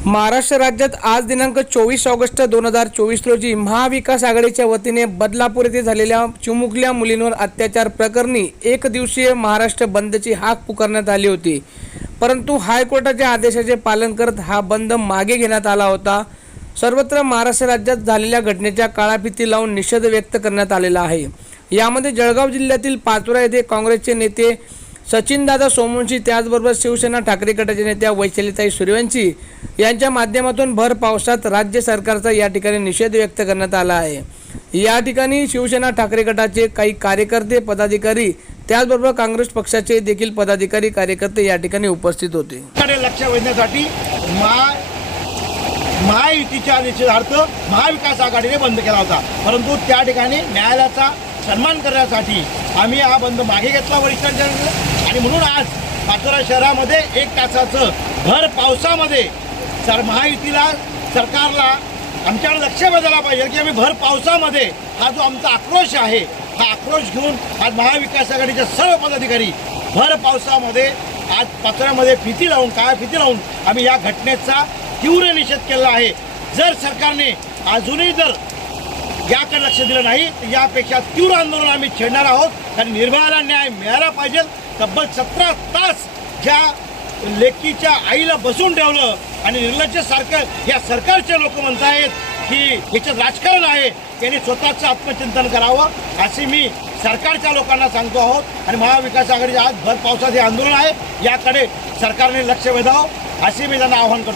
महाराष्ट्र राज्यात आज दिनांक चोवीस ऑगस्ट दोन हजार चोवीस रोजी महाविकास आघाडीच्या वतीने बदलापूर येथे झालेल्या चिमुकल्या मुलींवर अत्याचार प्रकरणी एक दिवसीय महाराष्ट्र बंदची हाक पुकारण्यात आली होती. परंतु हायकोर्टाच्या आदेशाचे पालन करत हा बंद मागे घेण्यात आला होता. सर्वत्र महाराष्ट्र राज्यात झालेल्या घटनेच्या काळाफिती लावून निषेध व्यक्त करण्यात आलेला आहे. यामध्ये जळगाव जिल्ह्यातील पाचोरा येथे काँग्रेसचे नेते सचिनदादा सोमवंशी त्याचबरोबर शिवसेना ठाकरे गटाच्या नेत्या वैशालीताई सूर्यवंशी यांच्या माध्यमातून भर पावसात राज्य सरकारचा या ठिकाणी निषेध व्यक्त करण्यात आला आहे. या ठिकाणी शिवसेना ठाकरे गटाचे काही कार्यकर्ते पदाधिकारी त्याचबरोबर काँग्रेस पक्षाचे देखील पदाधिकारी कार्यकर्ते या ठिकाणी उपस्थित होते. लक्ष वेधण्यासाठी महा महायुतीच्या निषेधार्थ महाविकास आघाडीने बंद केला होता. परंतु त्या ठिकाणी न्यायालयाचा सन्मान करण्यासाठी आम्ही हा बंद मागे घेतला वरिष्ठांच्या आणि म्हणून आज पाचोरा शहरामध्ये एक तासाचं भर पावसामध्ये सर महायुतीला सरकारला आमच्यावर लक्ष वेधायला पाहिजे की आम्ही भर पावसामध्ये हा जो आमचा आक्रोश आहे हा आक्रोश घेऊन आज महाविकास आघाडीचे सर्व पदाधिकारी भर पावसामध्ये आज पत्रामध्ये फिती लावून काय फिती लावून आम्ही या घटनेचा तीव्र निषेध केला आहे. जर सरकारने अजूनही जर याकडे लक्ष दिलं नाही तर यापेक्षा तीव्र आंदोलन आम्ही छेडणार आहोत. आणि निर्भयाला न्याय मिळाला पाहिजे. तब्बल सतरा तास ज्या लेकीच्या आईला बसून ठेवलं आणि निर्लज्जसारखं या सरकारचे लोक म्हणत आहेत की ह्याच्यात राजकारण आहे. त्यांनी स्वतःचं आत्मचिंतन करावं असे मी सरकारच्या लोकांना सांगतो आहोत. आणि महाविकास आघाडीचे आज भर पावसाचे आंदोलन आहे. याकडे सरकारने लक्ष वेधावं असे मी त्यांना आवाहन करतो.